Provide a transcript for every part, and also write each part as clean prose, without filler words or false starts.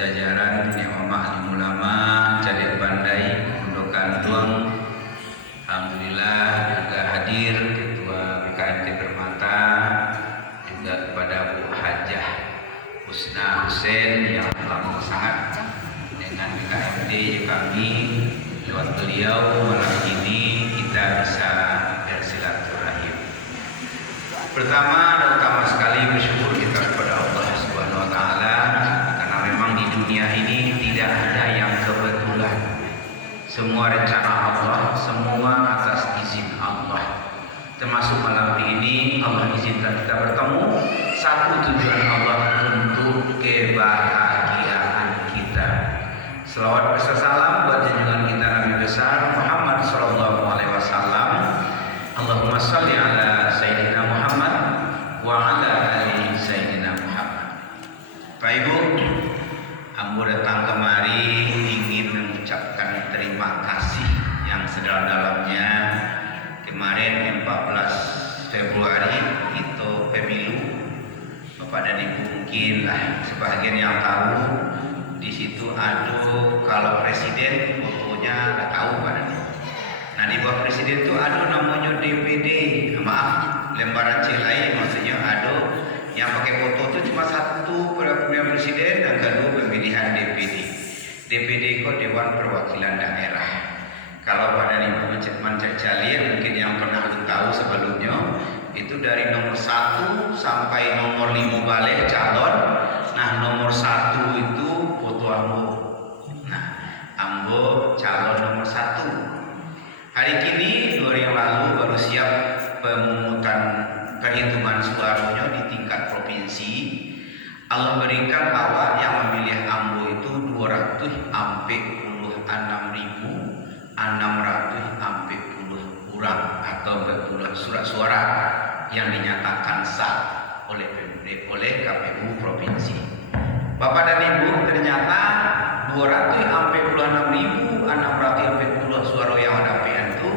jajaran Imamah Ulama Cadet Bandai Pondokan Duang. Alhamdulillah juga hadir Ketua BKMT Permata, juga kepada Bu Hajah Husna Hussein yang telah sangat dengan BKMT kami. Lewat beliau malam ini kita bisa bersilaturahim. Pertama dan utama sekali bersyukur kita kepada Allah Subhanahu wa taala, karena memang di dunia ini tidak ada yang kebetulan. Semua rencana Allah, semua atas izin Allah. Termasuk malam ini Allah izinkan kita bertemu, satu tujuan Allah untuk kebahagiaan kita. Selawat bersalam buat junjungan kita Nabi besar Muhammad sallallahu alaihi wasallam. Allahumma shalli ala sayyidina Muhammad wa ala ali sayyidina Muhammad. Pak Ibu, ambo datang kemari ingin mengucapkan terima kasih yang sedalam-dalamnya. Kemarin 14 Februari itu pemilu. Bapak dan Ibu mungkin sebagian yang tahu, di situ kalau presiden fotonya nggak tahu Pak. Nah di bawah presiden itu ada namanya DPD, maaf lembaran C lain, maksudnya ada yang pakai foto itu cuma satu pemilihan presiden dan kedua pemilihan DPD. DPD itu Dewan Perwakilan Daerah. Kalau pada Ibu mencacalir mungkin yang pernah tahu sebelumnya, itu dari nomor 1 sampai nomor 5 balik calon. Nah nomor 1 itu foto ambo. Nah ambo calon nomor 1. Hari kini 2 hari yang lalu baru siap pemungutan perhitungan suaranya di tingkat provinsi. Allah berikan awak yang memilih ambo itu 246.640 orang atau betul surat suara yang dinyatakan sah oleh KPU provinsi. Bapak dan Ibu, ternyata 246.640 suara yang ada PN itu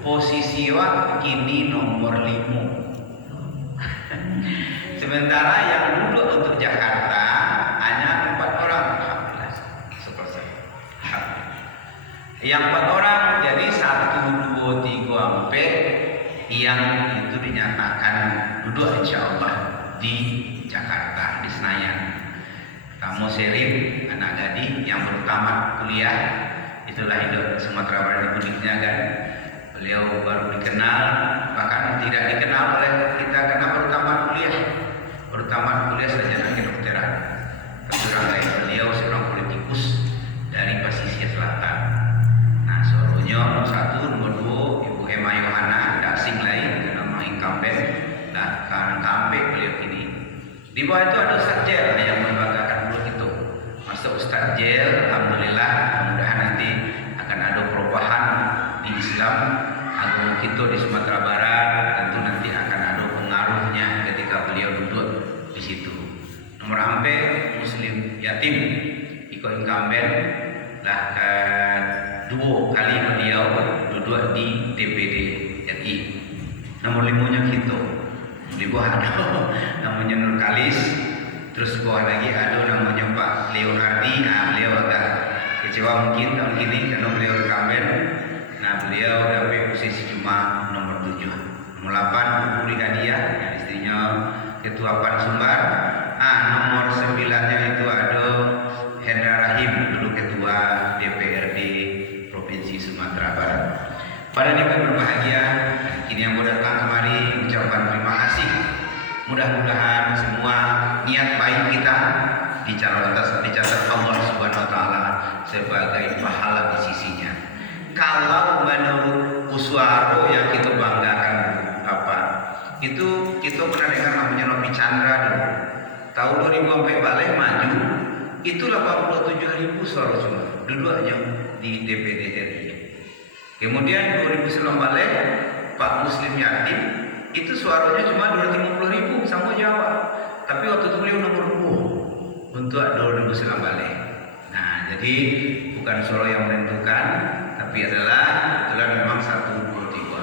posisi kini nomor 5. Sementara yang duduk untuk Jakarta hanya 4 orang. Alhamdulillah. Seperti yang 4 orang, jadi 1, 2, 3, 4 yang itu dinyatakan duduk insyaallah di Jakarta, di Senayan. Kamu Serif, anak gading yang baru tamat kuliah, itulah hidup Sumatera Barat di Budiknya kan. Beliau baru dikenal, bahkan tidak dikenal oleh kita karena baru tamat kuliah. Baru tamat kuliah sarjana kedokteran. Kecuali beliau seorang politikus dari Pesisir Selatan. Nah, solonya nomor 1, nomor 2, Ibu Emma Yohana, tidak asing lain, nama incumbent. Nah, karena incumbent beliau ini. Di bawah itu ada Ustaz Jel yang membanggakan dulu itu. Masuk Ustaz Jel, alhamdulillah, mudah-mudahan nanti akan ada perubahan di Islam agama kita di Sumatera Barat. Tentu nanti akan ada pengaruhnya ketika beliau duduk di situ. Nomor ampe Muslim Yatim ikut incumbent lah, 2 kali beliau duduk di DPD RI. Nomor 5-nya kita. Di bawah ada namanya Nur Kalis, terus bawah lagi ada namanya Pak Leonardi. Nah beliau agak kecewa mungkin tahun ini karena beliau incumbent. Nah beliau dapat posisi cuma nomor 7. Nomor 8 Budi Hadiah, yang istrinya Ketua Pan Sumbar. Nomor 9-nya itu ada Hendra Rahim, dulu Ketua DPRD Provinsi Sumatera Barat. Pada yang berbahagia, kini yang datang kemari ucapkan terima kasih. Mudah-mudahan semua niat baik kita dicatat Allah Subhanahu wa taala sebagai pahala di sisinya. Kalau menurut Uswaro yang kita banggakan itu kita pernah dengar namanya Nopi Chandra dulu. Tahun 2004 balik maju itu 87.000 suara cuma duduknya di DPD RI. Kemudian 2009 balik Pak Muslim Yatim itu suaranya cuma 250.000 sama Jawa. Tapi waktu itu beliau nomor 2 untuk 2009 balik. Nah, jadi bukan suara yang menentukan, tapi adalah kebetulan memang 1, 2, 3.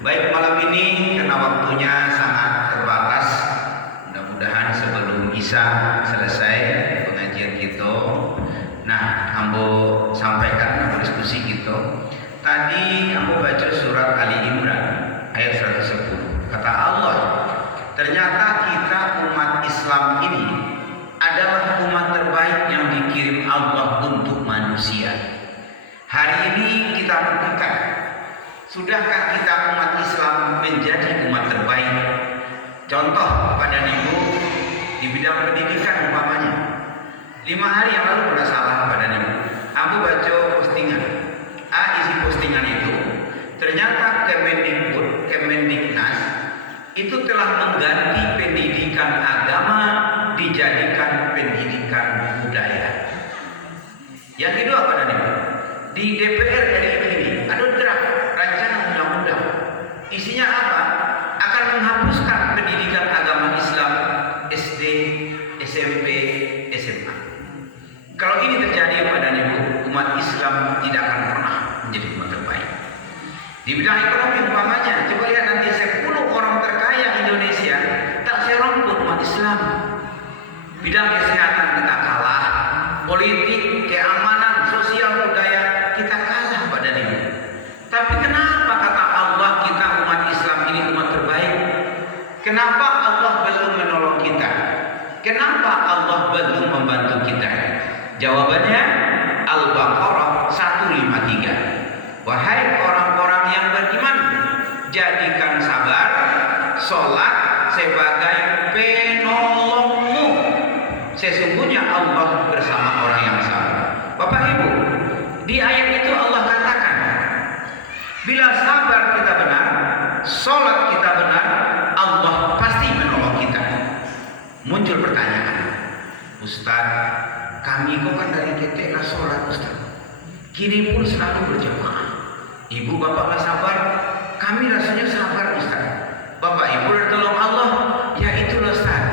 Baik, malam ini karena waktunya sangat terbatas, mudah-mudahan sebelum Isya selesai pengajian kita Nah, ambo sampaikan, ambo diskusi gitu. Tadi ambo baca surat Ali Imran ayat 110. Kata Allah, ternyata kita umat Islam ini adalah umat terbaik yang dikirim Allah untuk manusia. Hari ini kita buktikan, sudahkah kita umat Islam menjadi umat terbaik? Contoh pada Ibu di bidang pendidikan umpamanya. 5 hari yang lalu pernah salah pada Ibu. Aku baca postingan. Isi postingan itu ternyata Kemendiknas itu telah mengganti pendidikan agama dijadikan pendidikan budaya. Yang kedua pada Ibu, di DPR RI ini ada draft rancangan undang-undang. Isinya apa? Akan menghapuskan pendidikan agama Islam SD, SMP, SMA. Kalau ini terjadi pada Ibu, umat Islam tidak akan pernah menjadi umat terbaik. Di bidang ekonomi umpamanya, coba lihat nanti 10 orang terkaya Indonesia tak serongkut umat Islam. Bidang kesehatan kita kalah, politik, keamanan, sosial, budaya kita kalah pada Ibu. Tapi kenapa kata Allah kita umat Islam ini umat terbaik? Kenapa Allah belum menolong kita? Kenapa Allah belum membantu kita? Jawabannya Al-Baqarah 153. Wahai orang-orang yang beriman, jadikan sabar, sholat sebagai penolongmu. Sesungguhnya Allah bersama orang yang sabar. Bapak Ibu, di ayat itu Allah katakan, bila sabar kita benar, sholat kita benar, Allah pasti menolong kita. Muncul pertanyaan, Ustaz, kami kok kan dari TTK sholat Ustaz, kini pun selalu berjamaah. Ibu bapak gak sabar, kami rasanya sabar Ustaz. Bapak ibu tertolong Allah, ya itulah Ustaz.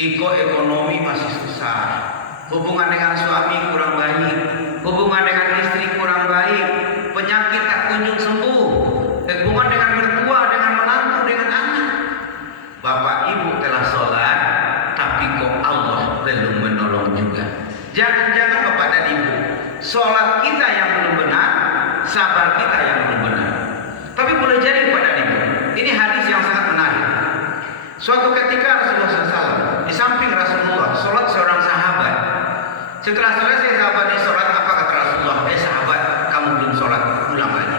Ekonomi masih susah, hubungan dengan suami kurang baik, hubungan dengan istri kurang baik, penyakit tak kunjung sembuh, hubungan dengan mertua, dengan menantu, dengan anak. Bapak ibu telah sholat, tapi kok Allah belum menolong juga. Jangan-jangan bapak dan ibu, sholat kita yang belum benar, sabar kita yang belum benar. Tapi boleh jadi kepada ibu, ini hadis yang sangat menarik. Suatu ketika Rasulullah SAW, di samping Rasulullah, sholat seorang sahabat. Setelah selesai sahabat sholat, apa kata Rasulullah? Sahabat, kamu belum sholat, ulang lagi.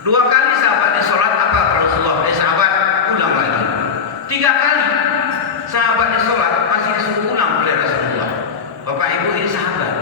2 kali sahabat sholat, apa kata Rasulullah? Sahabat, ulang lagi. 3 kali sahabat sholat, masih disuruh ulang oleh Rasulullah. Bapak ibu ini sahabat,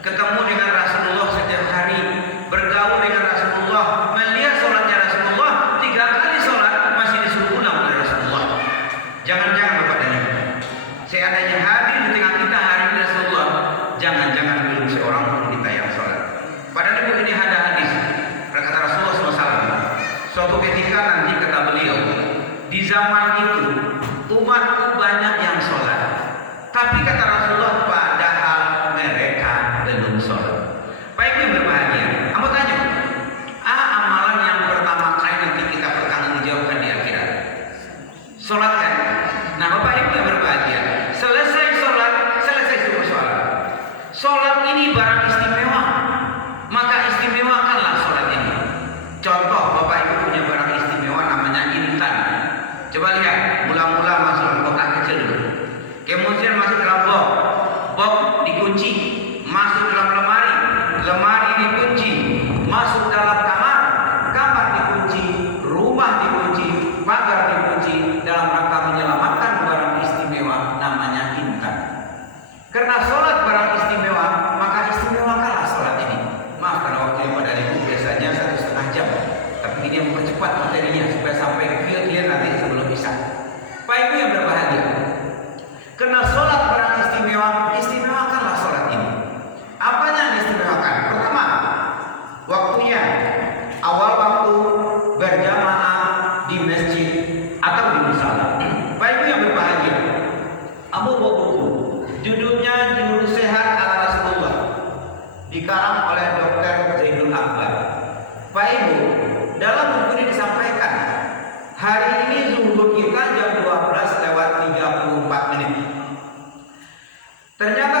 ketemu dengan Rasulullah setiap hari, bergaul dengan Rasulullah, melihat sholatnya Rasulullah, 3 kali sholat masih disuruh ulang oleh Rasulullah. Jangan-jangan bapak dan ibu, seandainya hadir di tengah kita hari ini Rasulullah, jangan-jangan belum seorang pun kita yang sholat. Padahal ibu ini ada hadis, berkata Rasulullah SAW, suatu ketika nanti kata beliau, di zaman itu umatku banyak yang sholat, tapi kata Rasulullah padahal mereka belum sholat. Baik yang berbahagia, aku tanya, amalan yang pertama kali nanti kita pertanggungjawabkan di akhirat? Sholat kan? Nah bapak ibu yang berbahagia, selesai sholat, selesai suruh sholat. Sholat ini barang istimewa, maka istimewakanlah sholat ini. Contoh bapak ibu punya barang istimewa namanya intan. Coba lihat, mula-mula masuk dalam kotak kecil dulu, kemudian masuk dalam box dikunci, masuk dalam lemari, lemari dikunci, masuk dalam kamar, kamar dikunci, rumah dikunci, pagar dikunci, dalam rangka menyelamatkan barang istimewa namanya intan. Karena sholat barang istimewa, maka istimewakanlah sholat ini. Maaf karena waktunya pada ibu biasanya 1,5 jam, tapi ini yang mempercepat materinya supaya sampai clear nanti sebelum isya. Pak ibu yang berbahagia, karena sholat barang istimewa, istimewakanlah sholat ini. Apanya yang diistimewakan? Pertama, waktunya, awal waktu, berjamaah di masjid atau di musala. Pak ibu yang berbahagia, Abu buku, judulnya Jurus Sehat ala Rasulullah, dikarang oleh Dr. Zaidul Akbar. Pak ibu, dalam buku ini disampaikan, hari ini zuhur kita jam 12:34. Ternyata